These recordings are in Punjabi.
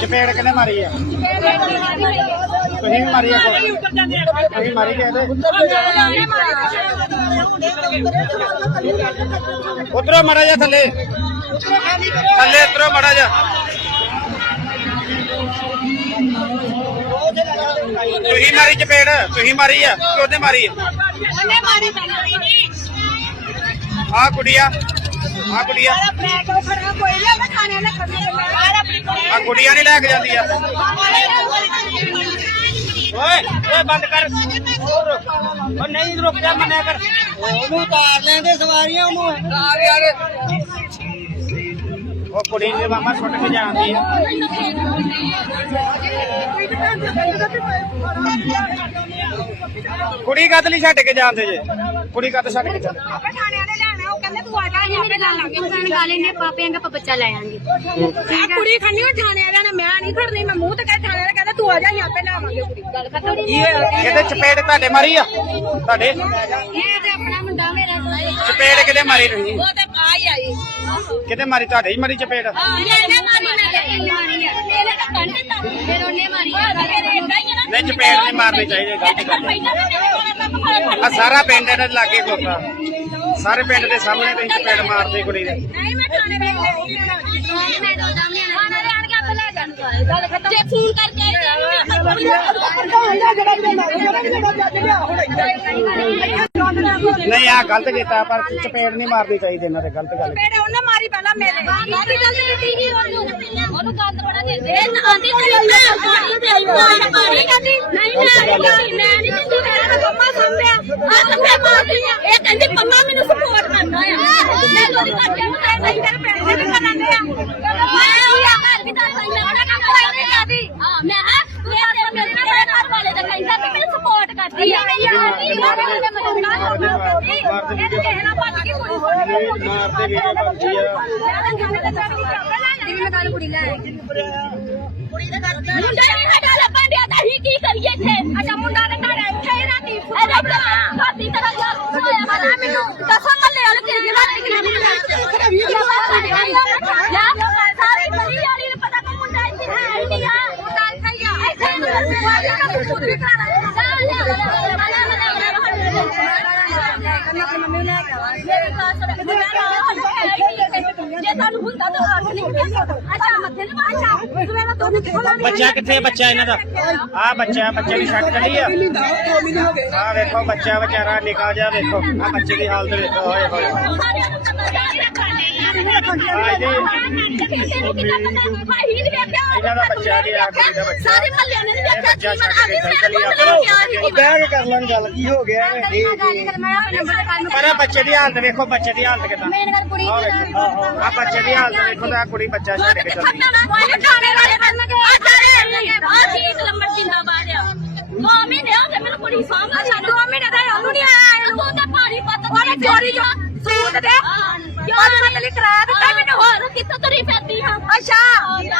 ਚਪੇੜ ਕਿਨੇ ਮਾਰੀ ਆ? ਤੁਸੀਂ ਵੀ ਮਾਰੀ ਆ? ਤੁਸੀਂ ਮਾਰੀ ਤੇ ਉਤਰੋ ਮੜਾ ਜਾ ਥੱਲੇ। ਥੱਲੇ ਉਤਰੋ ਮੜਾ ਜਾ ਤੁਸੀਂ ਮਾਰੀ ਚਪੇੜ ਤੁਸੀਂ ਮਾਰੀ ਆ ਕਿ ਉਹਨੇ ਮਾਰੀ ਆ ਆ ਕੁੜੀਆ। ਆ ਕੁੜੀਆ ਆ ਕੁੜੀਆਂ ਨਹੀਂ ਲੈ ਕੇ ਜਾਂਦੀ ਆ। ਓਏ ਓਏ ਬੰਦ ਕਰ। ਓ ਨਹੀਂ ਰੁਕ ਜਾ ਮੰਨਿਆ ਕਰ। ਉਹਨੂੰ ਉਤਾਰ ਲੈਂਦੇ ਸਵਾਰੀਆਂ ਉਹਨੂੰ। ਆ ਯਾਰ ਉਹ ਕੁੜੀ ਦੇ ਮਾਮਾ ਛੁੱਟ ਕੇ ਜਾਂਦੀ ਆ। ਕੁੜੀ ਕਦ ਲਈ ਛੱਡ ਕੇ ਜਾਂਦੇ ਜੇ? ਕੁੜੀ ਕਦ ਛੱਡ ਕੇ ਜਾਂਦੇ? ਪਾਪਿਆਂ ਦਾ ਬੱਚਾ ਲੈ ਆਂਗੇ ਕੁੜੀ ਖੰਨੀ ਉਹ ਥਾਣੇ ਵਾਲਿਆਂ ਨੇ ਮੈਂ ਨਹੀਂ ਖੜਨੀ ਮੈਂ ਮੂੰਹ ਤੇ ਕਹਿ ਥਾਣੇ ਵਾਲਾ ਤੂੰ ਆ ਜਾ ਅਸੀਂ ਆਪੇ ਲਾਵਾਂਗੇ ਕੁੜੀ। ਗੱਲ ਖਤਮ ਕਿਤੇ ਚਪੇੜ ਤੁਹਾਡੇ ਮਾਰੀ ਆ? ਤੁਹਾਡੇ? ਇਹ ਤੇ ਆਪਣਾ ਮੁੰਡਾ ਮੇਰਾ ਚਪੇੜ ਕਿਤੇ ਮਾਰੀ ਤੁਸੀਂ? ਉਹ ਤੇ ਆ ਹੀ ਆਈ। ਕਿਤੇ ਮਾਰੀ? ਤੁਹਾਡੇ ਹੀ ਮਾਰੀ ਚਪੇੜ? ਇਹਨੇ ਮਾਰੀ ਨਾ ਇਹਨੇ ਮਾਰੀ ਆ। ਇਹਨੇ ਤਾਂ ਕੰਨ ਦਿੱਤਾ। ਫਿਰ ਉਹਨੇ ਮਾਰੀ ਆ। ਨਹੀਂ ਚਪੇੜ ਨਹੀਂ ਮਾਰਨੀ ਚਾਹੀਦੀ। ਗਲਤ ਗੱਲ ਆ ਸਾਰਾ ਪਿੰਡ ਇਹਦੇ ਲਾਗੇ ਖੋਤਾ। ਸਾਰੇ ਪਿੰਡ ਦੇ ਸਾਹਮਣੇ ਤੁਸੀਂ ਚਪੇੜ ਮਾਰਦੇ ਕੁੜੀ ਦੇ। ਨਹੀਂ ਮੈਂ ਥਾਣੇ ਵੇਖ ਮੈਂ ਦੋ ਦਮ ਨਹੀਂ ਆਣ ਜੇ ਫੋਨ ਕਰਕੇ ਨਹੀਂ ਆ ਗਲਤ ਕੀਤਾ ਪਰ ਚਪੇੜ ਨਹੀਂ ਮਾਰਨੀ ਚਾਹੀਦੀ ਇਹਨਾਂ ਤੇ ਗਲਤ ਗੱਲ ਮੇਰੇ ਉਹਨੇ ਮਾਰੀ ਪਹਿਲਾਂ ਮੇਰੇ। ਕਾਹਦੀ ਗੱਲ ਕੀਤੀ ਸੀ ਉਹਨੂੰ। ਉਹਨੂੰ ਗੰਦ ਬੜਾ ਦੇ ਦੇ ਆਂਦੀ ਤੇ ਨਹੀਂ ਮਾਰੀ ਕਹਿੰਦੀ ਨਹੀਂ ਮੈਂ ਨਹੀਂ ਮੈਂ ਨਹੀਂ ਦਿੰਦੀ ਮੇਰਾ ਤਾਂ ਪੰਮਾ ਸੰਭਿਆ। ਆ ਸੰਭਿਆ ਮਾਰਦੀ ਆ। ਇਹ ਕਹਿੰਦੀ ਪੰਮਾ ਮੈਨੂੰ ਸਪੋਰਟ ਕਰਦਾ ਆ। ਮੈਂ ਉਹਦੀ ਕਰਕੇ ਨੂੰ ਤੇ ਨਹੀਂ ਤੇਰੇ ਪਿੰਡ ਦੇ ਵੀ ਕਰਾਂਗੇ ਆ ਮੈਂ ਉਹ ਆ ਘਰ ਵੀ ਤਾਂ ਮੈਂ ਉਹਦਾ ਕੰਮ ਕੋਈ ਨਹੀਂ ਕਰਦੀ ਹਾਂ ਮੈਂ ਹਾਂ ਇਹ ਤੇ ਮੇਰੇ ਮੇਰੇ ਘਰ ਵਾਲੇ ਦਾ ਕਹਿੰਦਾ ਕਿ ਮੈਨੂੰ ਸਪੋਰਟ ਕਰਦੀ ਆ ਨਹੀਂ ਯਾਰ ਇਹ ਕਹਿਣਾ ਪੱਟ ਕੇ ਕੁੜੀ ਮਾਰਦੇ ਵੀਡੀਓ ਬਣਦੀ ਆ ਮੈਂ ਕੱਲ ਕੁੜੀ ਲੈ ਆਈ ਮੁੰਡਾ ਨਹੀਂ ਸਾਡਾ ਲੱਭਣ ਡਿਆ ਤਾਂ ਅਸੀਂ ਕੀ ਕਰੀਏ ਇੱਥੇ ਅੱਛਾ ਮੁੰਡਾ ਦੇ ਘਰ ਇੱਥੇ ਹੀ ਰਾਤੀ ਇਹਦਾ ਰਾਤੀ ਤਰ੍ਹਾਂ ਜਾ ਹੋਇਆ ਮਨਾ ਮੈਨੂੰ ਦੱਸੋ ਮੱਲੇ ਵਾਲੇ ਕਿਹਦੇ ਰਾਤੀ ਕਿਹਨੇ ਯਾ ਸਾਰੀ ਬੜੀ ਵਾਲੀ ਨੂੰ ਪਤਾ ਕੋ ਮੁੰਡਾ ਇੱਥੇ ਹੈ ਹੀ ਨਹੀਂ ਆ ਕੱਲ ਖਈਆ ਇੱਥੇ ਨੂੰ ਦੱਸਿਆ ਨਾ ਖੁਦ ਵੀ ਕਰਾਣਾ ਮੇਰੇ ਕਲਾਸ ਦਾ ਜੇ ਤੁਹਾਨੂੰ ਹੁੰਦਾ ਤਾਂ ਆਖ ਨਹੀਂ ਅੱਛਾ ਮੱਥੇ ਨੂੰ ਅੱਛਾ ਸਵੇਰਾ ਤੁਹਾਨੂੰ ਖੋਲਾ ਬੱਚਾ ਕਿੱਥੇ ਬੱਚਾ ਇਹਨਾਂ ਦਾ। ਆ ਬੱਚਾ ਬੱਚੇ ਦੀ ਛੱਟ ਚੜੀ ਆ। ਆ ਵੇਖੋ ਬੱਚਾ ਵਿਚਾਰਾ ਨਿਕਾ ਜਾ ਵੇਖੋ। ਆ ਬੱਚੇ ਦੀ ਹਾਲਤ ਵੇਖੋ। ਹੋਏ ਹੋਏ। ਸਾਰੇ ਮੱਲਿਆਂ ਨੇ ਇਹ ਬੱਚਾ ਛੱਡ ਕੇ ਚੱਲ ਚਲੀ ਆ ਬਹਿ ਕੇ ਕਰ ਲੈਣ ਗੱਲ ਕੀ ਹੋ ਗਿਆ ਪਰ ਆ ਬੱਚੇ ਦੀ ਹਾਲਤ ਵੇਖੋ ਬੱਚੇ ਦੀ ਹਾਲਤ ਕਿਦਾਂ ਆ ਬੱਚੇ ਦੀ ਹਾਲਤ ਵੇਖੋ ਤਾਂ ਆਹ ਕੁੜੀ ਬੱਚਾ ਛੱਡ ਕੇ ਚੱਲੀ ਦੋ ਮਹੀਨੇ ਮੈਨੂੰ ਦੋ ਉਹਨੂੰ ਨਹੀਂ ਆਇਆ ਇਹਨੂੰ। ਤੂੰ ਤਾਂ ਪਾਣੀ ਪੱਤ ਉਹਨੇ ਚੋਰੀ ਜੋ ਸੂਟ ਦੇ ਚੋਰੀ ਮਤ ਲਈ ਕਰਾਇਆ ਦਿੱਤਾ ਮੈਨੂੰ ਹੋਰ ਕਿੱਥੋਂ ਤੁਰੀ ਫਿਰਦੀ ਹਾਂ ਅੱਛਾ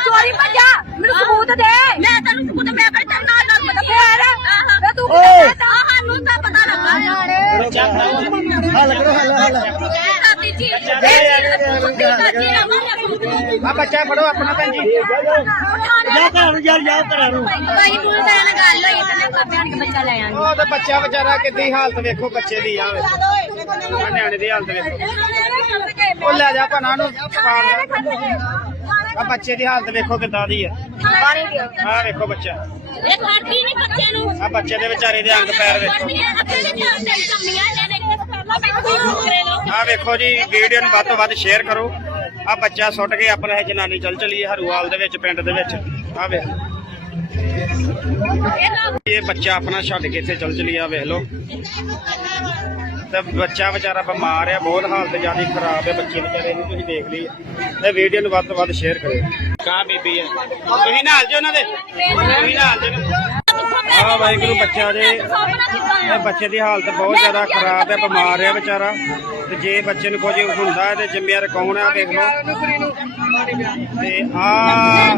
ਚੋਰੀ ਭੱਜਾ ਮੈਨੂੰ ਸਬੂਤ ਦੇ। ਮੈਂ ਤੈਨੂੰ ਸਬੂਤ ਮੈਂ ਕਰ ਤੇਰੇ ਨਾਲ ਨਾਲ ਪਤਾ ਫੇਰ? ਤੇ ਤੂੰ ਓਏ। ਤਾਂ ਸਾਨੂੰ ਤਾਂ ਪਤਾ ਲੱਗਾ। ਯਾਰ ਹੱਲ ਕਰੋ ਹੱਲ ਹੱਲ। ਦਾਦੀ ਜੀ। ਆ ਬੱਚਾ ਫੜੋ ਆਪਣਾ ਭੈਣ ਜੀ। ਜਾ ਘਰ ਨੂੰ ਯਾਰ ਜਾ ਘਰ ਨੂੰ ਭਾਈ ਪੁਲਿਸ ਨਾਲ ਗੱਲ ਹੋਈ ਤੇ ਮੈਂ ਪਾਪੇ ਆਣ ਕੇ ਬੱਚਾ ਲੈ ਆਂਗੀ ਉਹ ਤੇ ਬੱਚਾ ਵਿਚਾਰਾ ਕਿੱਦੀ ਹਾਲਤ ਵੇਖੋ ਬੱਚੇ ਦੀ ਆ। ਵੇਖੋ ਆਹ ਨਿਆਣੇ ਦੀ ਹਾਲਤ ਵੇਖੋ। ਉਹ ਲੈ ਜਾ ਭਨਾ ਨੂੰ। ਆ ਬੱਚੇ ਦੀ ਹਾਲਤ ਵੇਖੋ ਕਿੱਦਾਂ ਦੀ ਆ। ਪਾਣੀ ਦਿਓ ਆ ਵੇਖੋ ਬੱਚਾ। ਇਹ ਕਰਦੀ ਨਹੀਂ ਬੱਚੇ ਨੂੰ ਆ ਬੱਚੇ ਦੇ ਵਿਚਾਰੇ ਦੇ ਅੰਗ ਪੈਰ ਵੇਖੋ। ਆ ਵੇਖੋ ਜੀ, ਵੀਡੀਓ ਨੂੰ ਵੱਧ ਤੋਂ ਵੱਧ ਸ਼ੇਅਰ ਕਰੋ। ਆ ਬੱਚਾ ਸੁੱਟ ਕੇ ਆਪਣੇ ਜਨਾਨੀ ਚੱਲ ਚਲੀ ਹਰੂਵਾਲ ਦੇ ਵਿੱਚ, ਪਿੰਡ ਦੇ ਵਿੱਚ। ਆ ਵੇਖੋ। ਇਹ ਬੱਚਾ ਆਪਣਾ ਛੱਡ ਕੇ ਇੱਥੇ ਚੱਲ ਚਲੀ ਆ ਵੇਖ ਲਓ। ਤੇ ਬੱਚਾ ਵਿਚਾਰਾ ਬਿਮਾਰ ਆ ਬਹੁਤ ਹਾਲਤ ਜ਼ਿਆਦਾ ਖਰਾਬ ਹੈ ਬੱਚੇ ਵਿਚਾਰੇ ਨੂੰ ਤੁਸੀਂ ਦੇਖ ਲਈ ਤੇ ਵੀਡੀਓ ਨੂੰ ਵੱਧ ਤੋਂ ਵੱਧ ਸ਼ੇਅਰ ਕਰਿਓ। ਕਾ ਬੀਬੀ ਹੈ ਤੁਸੀਂ ਨਾਲ ਜੋ ਉਹਨਾਂ ਦੇ। ਤੁਸੀਂ ਨਾਲ ਜੋ ਆ ਵਾਹਿਗੁਰੂ ਬੱਚਾ ਦੇ ਇਹ ਬੱਚੇ ਦੀ ਹਾਲਤ ਬਹੁਤ ਜ਼ਿਆਦਾ ਖਰਾਬ ਹੈ ਬਿਮਾਰ ਹੈ ਵਿਚਾਰਾ। ਤੇ ਜੇ ਬੱਚੇ ਨੂੰ ਕੁਝ ਹੁੰਦਾ ਹੈ ਤੇ ਜ਼ਿੰਮੇਵਾਰ ਕੌਣ ਹੈ ਦੇਖ ਲਓ। ਤੇ ਆ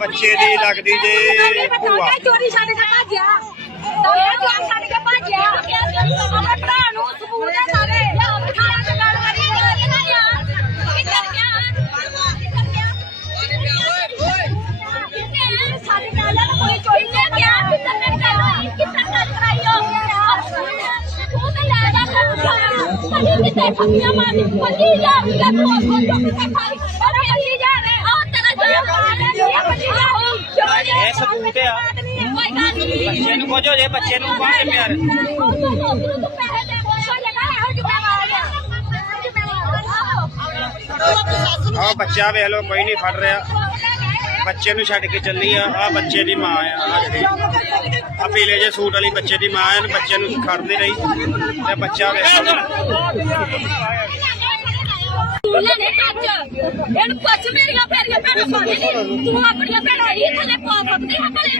ਬੱਚੇ ਦੀ ਲੱਗਦੀ ਜੇ ਭੂਆ। ਚੋਰੀ ਛੱਡ ਕੇ ਭੱਜਿਆ ਦੋਵੇਂ ਚੋਰੀ ਛੱਡ ਕੇ ਭੱਜਿਆ ਅਸੀਂ ਕਿਤੇ ਫੱਕੀਆਂ ਮਾਰਦੇ ਪੱਜੀ ਜਾ ਰਿਹਾ ਤੂੰ ਆਪੋ ਜੋ ਕਿਤੇ ਖਾਈ ਪਰ ਪੱਜੀ ਜਾ ਰਹੇ ਆ ਤੇਰਾ ਜੋ ਮਾਰ ਰਿਹਾ ਪੱਜੀ ਜਾ ਇਹ ਸਬੂਤ ਆ ਬੱਚੇ ਨੂੰ ਕੁਝ ਜੇ ਬੱਚੇ ਨੂੰ ਕੌਣ ਜ਼ਿੰਮੇਵਾਰ ਹੈ? ਆਹ ਬੱਚਾ ਵੇਖ ਲਓ, ਕੋਈ ਨਹੀਂ ਫੜ ਰਿਹਾ ਬੱਚੇ ਨੂੰ ਛੱਡ ਕੇ ਚੱਲੀ ਆ ਆ ਬੱਚੇ ਦੀ ਮਾਂ ਆ ਆਹ ਜਿਹੜੀ ਆ ਪੀਲੇ ਜੇ ਸੂਟ ਵਾਲੀ ਬੱਚੇ ਦੀ ਮਾਂ ਆ ਇਹਨੂੰ ਬੱਚੇ ਨੂੰ ਖੜਦੀ ਰਹੀ। ਤੇ ਬੱਚਾ ਵੇਖ। ਲੈਣੇ ਕੱਚ ਇਹਨੂੰ ਕੱਚ ਮੇਰੀਆਂ ਫੇਰੀਆਂ ਭੈਣਾਂ ਪਾਉਂਦੇ ਨੇ। ਤੂੰ ਆਪਣੀਆਂ ਭੈਣਾਂ ਹੀ ਥੱਲੇ ਪਾ ਸਕਦੀ ਹੈ ਭਲੇ।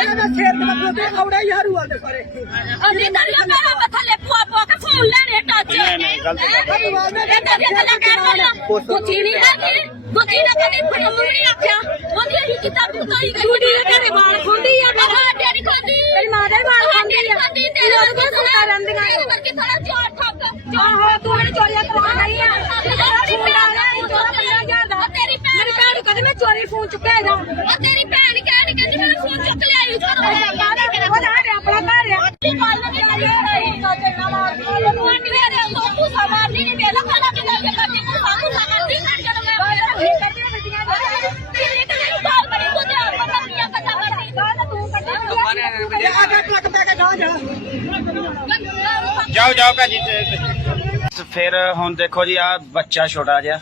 ਇਹਦਾ ਸਿਰ ਤੇ ਮੱਥੇ ਤੇ ਖੌੜਾ ਯਾਰੂ ਆ ਤੇ ਸਾਰੇ। ਅਸੀਂ ਦਰਿਆ ਮੇਰਾ ਮੈਂ ਥੱਲੇ ਪਾ ਪਾ ਕੇ ਫੋਨ ਲੈਣੇ ਟੱਚ ਨਹੀਂ, ਨਹੀਂ, ਗਲਤ ਗੱਲ ਇਹ ਤਾਂ ਜੇ ਗੱਲਾਂ ਕਰ ਰਿਹਾ ਗੁੱਚੀ ਨਹੀਂ ਹੈਗੀ। ਗੁੱਚੀ ਨੇ ਕਦੇ ਫੜਨ ਨੂੰ ਨਹੀਂ ਆਖਿਆ। ਉਹਦੀ ਅਸੀਂ ਕਿਤਾ ਪੁੱਤਾਈ ਗਈ ਦੇ ਤੇਰੇ ਵਾਲ ਖੁੰਦੀ ਆ ਮੈਂ ਹਾਂ ਤੇਰੀ ਖੁੰਦੀ ਤੇਰੀ ਮਾਂ ਦੇ ਵਾਲ ਖੁੰਦੀ ਆ। ਤੇਰੇ ਕੋਈ ਸੁਣਾ ਰੰਦੀਆਂ ਤੇਰੇ ਵਰਗੇ ਥੋੜਾ ਚੋਰ ਠੱਗ ਚੋਰ ਹੋ ਤੂੰ ਮੈਨੂੰ ਚੋਰੀਆਂ ਕਰਵਾ ਨਹੀਂ ਆ। ਤੇਰੀ ਭੈਣ ਮੇਰੀ ਕਦੇ ਮੈਂ ਚੋਰੀ ਫੋਨ ਚੁੱਕਿਆ ਜਾ ਤੇਰੀ ਭੈਣ ਕਹਿ ਨਹੀਂ ਕਹਿੰਦੀ ਮੈਨੂੰ ਫੋਨ ਚੁੱਕ ਲਿਆਈ ਉਹ ਨਾ ਆਪਣਾ ਘਰ ਆ ਕੀ ਗੱਲ ਨਹੀਂ ਆਈ ਨਾ ਚੰਨਾ ਮਾਰ ਤੂੰ ਮੇਰੇ ਸੋਪੂ ਸਮਾਰ ਨਹੀਂ ਵੇਲਾ ਖਾਣਾ ਕਿ ਨਾ ਕਰਦੀ ਤੂੰ ਸਾਕੂ ਸਮਾਰ ਨਹੀਂ ਕਰ ਜਦੋਂ ਮੈਂ ਇਹ ਕਰਦੀ ਨਾ ਬੇਟੀਆਂ ਤੇਰੀ ਤੇ ਮੈਨੂੰ ਬਾਲ ਬੜੀ ਕੋ ਤੇ ਪਤਾ ਨਹੀਂ ਆ ਕਦਾ ਕਰਦੀ ਗੱਲ ਤੂੰ ਕਰਦੀ ਆ ਕੇ ਟਰੱਕ ਪੈ ਕੇ ਜਾ ਜਾ ਜਾਓ ਜਾਓ ਭੈਣ ਜੀ ਤੇ- ਤੇ ਫਿਰ ਹੁਣ ਦੇਖੋ ਜੀ ਆ ਬੱਚਾ ਛੋਟਾ ਜਿਹਾ।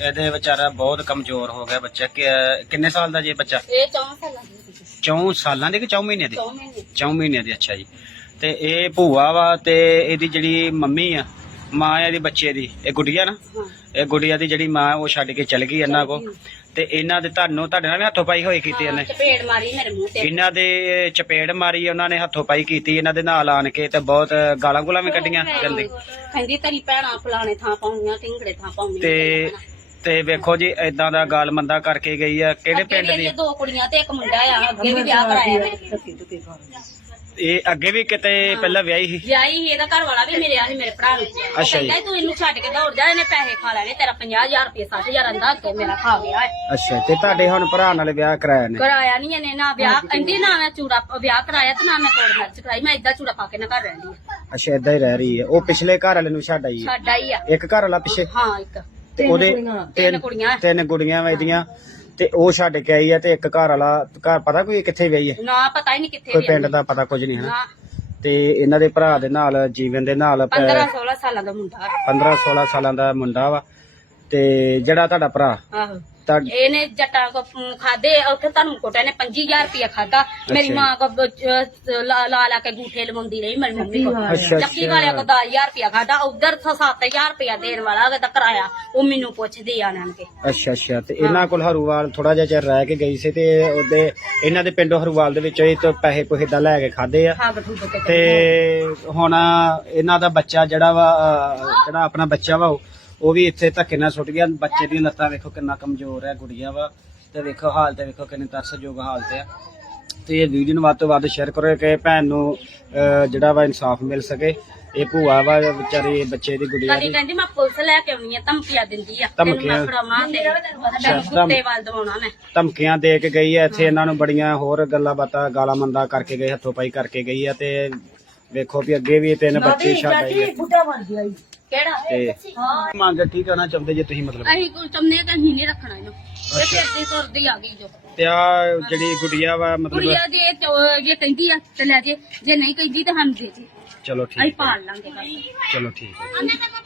ਇਹਦੇ ਵਿਚਾਰਾ ਬਹੁਤ ਕਮਜ਼ੋਰ ਹੋ ਗਿਆ ਬੱਚਾ। ਕਿ- ਕਿੰਨੇ ਸਾਲ ਦਾ ਜੀ ਬੱਚਾ? ਇਹ 4 ਸਾਲਾਂ ਦੀ 4 ਸਾਲਾਂ ਦੇ ਕਿ 4 ਮਹੀਨੇ ਦੇ? 4 ਮਹੀਨੇ 4 ਮਹੀਨੇ ਦੀ ਅੱਛਾ ਜੀ। ਤੇ ਇਹ ਭੂਆ ਵਾ ਤੇ ਇਹਦੀ ਜਿਹੜੀ ਮੰਮੀ ਆ ਮਾਂ ਆ ਇਹਦੀ ਬੱਚੇ ਦੀ ਇਹ ਗੁੱਡੀਆ ਨਾ। ਇਹ ਗੁੱਡੀਆ ਦੀ ਜਿਹੜੀ ਮਾਂ ਉਹ ਛੱਡ ਕੇ ਚਲ ਗਈ ਇਹਨਾਂ ਕੋ ਤੇ ਇਹਨਾਂ ਦੇ ਤੁਹਾਨੂੰ ਤੁਹਾਡੇ ਨਾਲ ਵੀ ਹੱਥੋਂ ਪਾਈ ਹੋਈ ਕੀਤੀ ਇਹਨੇ। ਚਪੇੜ ਮਾਰੀ ਮੇਰੇ ਮੂੰਹ ਤੇ। ਇਹਨਾਂ ਦੇ ਚਪੇੜ ਮਾਰੀ ਉਹਨਾਂ ਨੇ ਹੱਥੋਂ ਪਾਈ ਕੀਤੀ ਇਹਨਾਂ ਦੇ ਨਾਲ ਆਣ ਕੇ ਤੇ ਬਹੁਤ ਗਾਲਾਂ ਗੁਲਾਂ ਵੀ ਕੱਢੀਆਂ ਕਹਿੰਦੇ ਕਹਿੰਦੀ ਤੇਰੀ ਭੈਣਾਂ ਫਲਾਣੇ ਥਾਂ ਪਾਉਣੀਆਂ ਟਿੰਗੜੇ ਥਾਂ ਪਾਉਣੀਆਂ ਤੇ ਤੇ ਵੇਖੋ ਜੀ ਇਦਾਂ ਦਾ ਗਾਲ ਮੰਦਾ ਕਰਕੇ ਗਈ ਆ। ਕਿਹੜੇ ਪਿੰਡ ਦੀ? ਦੋ ਕੁੜੀਆਂ ਤੇ ਇੱਕ ਮੁੰਡਾ ਆ ਅੱਗੇ ਵੀ ਵਿਆਹ ਕਰਾਇਆ ਇਹ ਅੱਗੇ ਵੀ ਕਿਤੇ ਪਹਿਲਾਂ ਵਿਆਹੀ ਸੀ? ਵਿਆਹੀ ਸੀ ਇਹਦਾ ਘਰ ਵਾਲਾ ਵੀ ਮੇਰੇ ਆ ਸੀ ਮੇਰੇ ਭਰਾ ਨੂੰ ਅੱਛਾ ਜੀ। ਕਹਿੰਦਾ ਤੂੰ ਇਹਨੂੰ ਛੱਡ ਕੇ ਦੌੜ ਜਾ ਇਹਨੇ ਪੈਸੇ ਖਾ ਲੈਣੇ ਤੇਰਾ 50000 ਰੁਪਏ 60000 ਅੰਦਾ ਕੇ ਮੇਰਾ ਖਾ ਗਿਆ ਹੈ। ਅੱਛਾ ਤੇ ਤੁਹਾਡੇ ਹੁਣ ਭਰਾ ਨਾਲ ਵਿਆਹ ਕਰਾਇਆ ਨੇ? ਕਰਾਇਆ ਨਹੀਂ ਇਹਨੇ ਨਾ ਵਿਆਹ ਕਹਿੰਦੀ ਨਾ ਮੈਂ ਚੂੜਾ ਵਿਆਹ ਕਰਾਇਆ ਤੇ ਨਾ ਮੈਂ ਤੋੜ ਮਰਚ ਕਰਾਈ ਮੈਂ ਇਦਾਂ ਚੂੜਾ ਪਾ ਕੇ ਨਾ ਘਰ ਰਹਿੰਦੀ ਅੱਛਾ ਇਦਾਂ ਹੀ ਰਹਿ ਰਹੀ ਹੈ। ਉਹ ਪਿਛਲੇ ਘਰ ਵਾਲੇ ਨੂੰ ਛੱਡ ਆਈ ਹੈ? ਛੱਡ ਆਈ ਆ। ਇੱਕ ਘਰ ਵਾਲਾ ਪਿਛੇ? ਹਾਂ ਇੱਕ। ਤੇ ਉਹਦੇ ਤਿੰਨ ਤਿੰਨ ਕੁੜੀਆਂ। ਤਿੰਨ ਗੁੜੀਆਂ ਵਾ ਇਹਦੀਆਂ। ਤੇ ਉਹ ਛੱਡ ਕੇ ਆਈ ਹੈ ਤੇ ਇੱਕ ਘਰ ਵਾਲਾ ਘਰ ਪਤਾ ਕੋਈ ਕਿੱਥੇ ਵਿਆਹੀ ਹੈ ਨਾ ਪਤਾ ਹੀ ਨਹੀਂ ਕਿੱਥੇ ਕੋਈ ਪਿੰਡ ਦਾ ਪਤਾ ਕੁਝ ਨਹੀਂ ਹੈ ਨਾ। ਤੇ ਇਹਨਾਂ ਦੇ ਭਰਾ ਦੇ ਨਾਲ ਜੀਵਨ ਦੇ ਨਾਲ 15 16 ਸਾਲਾਂ ਦਾ ਮੁੰਡਾ। 15 16 ਸਾਲਾਂ ਦਾ ਮੁੰਡਾ ਵਾ। ਤੇ ਜਿਹੜਾ ਤੁਹਾਡਾ ਭਰਾ? ਆਹੋ। ਤਾਂ ਇਹਨੇ ਜੱਟਾਂ ਕੋ ਖਾਦੇ ਉੱਥੇ ਤੁਹਾਨੂੰ ਕੋਟੇ ਨੇ 25000 ਰੁਪਇਆ ਖਾਦਾ ਮੇਰੀ। ਮਾਂ ਕੋ ਲਾ ਲਾ ਕੇ ਗੂਠੇ ਲਵਾਉਂਦੀ ਰਹੀ ਮੇਰੀ ਮੰਮੀ ਕੋ। ਚੱਕੀ। ਵਾਲਿਆਂ ਕੋ 10000 ਰੁਪਇਆ ਖਾਦਾ ਉਧਰ 7000 ਰੁਪਇਆ ਦੇਣ ਵਾਲਾ ਉਹਦਾ ਕਰਾਇਆ ਉਹ ਮੈਨੂੰ ਪੁੱਛਦੇ ਆਣਨ ਕੇ ਅੱਛਾ ਅੱਛਾ। ਤੇ ਇਹਨਾਂ ਕੋਲ ਹਰੂਵਾਲ ਥੋੜਾ ਜਿਹਾ ਚਿਰ ਰਹਿ ਕੇ ਗਈ ਸੀ ਤੇ ਉਹਦੇ ਇਹਨਾਂ ਦੇ ਪਿੰਡੋਂ ਹਰੂਵਾਲ ਦੇ ਵਿੱਚੋਂ ਹੀ ਤੋਂ ਪੈਸੇ ਪੋਹੇ ਦਾ ਲੈ ਕੇ ਖਾਦੇ ਆ। ਤੇ ਹੁਣ ਇਹਨਾਂ ਦਾ ਬੱਚਾ ਜਿਹੜਾ ਵਾ ਜਿਹੜਾ ਆਪਣਾ ਬੱਚਾ ਵਾ ਉਹ ਉਹ ਵੀ ਇੱਥੇ ਧੱਕੇ ਨਾਲ ਸੁੱਟ ਗਿਆ। ਬੱਚੇ ਦੀਆਂ ਲੱਤਾਂ ਵੇਖੋ ਕਿੰਨਾ ਕਮਜ਼ੋਰ ਹੈ ਗੁੜੀਆਂ ਵਾ। ਤੇ ਵੇਖੋ ਹਾਲਤ ਵੇਖੋ ਕਿੰਨੀ ਤਰਸਯੋਗ ਹਾਲਤ ਆ। ਤੇ ਇਹ ਵੀਡੀਓ ਨੂੰ ਵੱਧ ਤੋਂ ਵੱਧ ਸ਼ੇਅਰ ਕਰੋ ਕਿ ਭੈਣ ਨੂੰ ਜਿਹੜਾ ਵਾ ਇਨਸਾਫ ਮਿਲ ਸਕੇ। ਇਹ ਭੂਆ ਵਾ ਵਿਚਾਰੀ ਬੱਚੇ ਦੀ ਗੁੜੀਆ ਕਦੀ ਦੀ। ਕਹਿੰਦੀ ਮੈਂ ਪੁਲਿਸ ਲੈ ਕੇ ਆਉਣੀ ਆ ਧਮਕੀਆਂ ਦਿੰਦੀ ਆ। ਧਮਕੀਆਂ? ਫੜਾਉਣਾ ਤੇ ਕੁੱਤੇ ਵੱਲ ਦਵਾਉਣਾ ਮੈਂ। ਧਮਕੀਆਂ ਦੇ ਕੇ ਗਈ ਹੈ ਇੱਥੇ ਇਹਨਾਂ ਨੂੰ ਬੜੀਆਂ ਹੋਰ ਗੱਲਾਂ ਬਾਤਾਂ ਗਾਲਾਂ ਮੰਦਾ ਕਰਕੇ ਗਈ ਹੱਥੋਂ ਪਾਈ ਕਰਕੇ ਗਈ ਹੈ ਤੇ ਵੇਖੋ ਵੀ ਅੱਗੇ ਵੀ ਤਿੰਨ ਬੱਚੇ ਛੱਡ ਆਈ ਹੈ ਬੁੱਢਾ ਗਿਆ। ਕਿਹੜਾ? ਤੇ ਮੰਗ ਠੀਕ ਕਰਨਾ ਚਾਹੁੰਦੇ ਜੇ ਤੁਸੀਂ ਮਤਲਬ? ਅਸੀਂ ਕੋਈ ਚਮਨੇ ਤਾਂ ਹੀ ਨਹੀਂ ਰੱਖਣਾ ਇਹਨੂੰ ਇਹ ਫਿਰਦੀ ਤੁਰਦੀ ਆ ਗਈ ਜੋ। ਤੇ ਆ ਜਿਹੜੀ ਗੁੜੀਆ ਵਾ ਮਤਲਬ ਕੁੜੀਆਂ ਜੇ ਤੇ- ਜੇ ਕਹਿੰਦੀ ਆ ਤੇ ਲੈ ਜੇ। ਜੇ ਨਹੀਂ ਕਹਿੰਦੀ ਤਾਂ ਹਮ ਦੇ ਜੀ ਚਲੋ ਅਸੀਂ ਠੀਕ ਹੈ। ਪਾਲ ਲਾਂਗੇ ਬਸ। ਚਲੋ ਠੀਕ ਹੈ।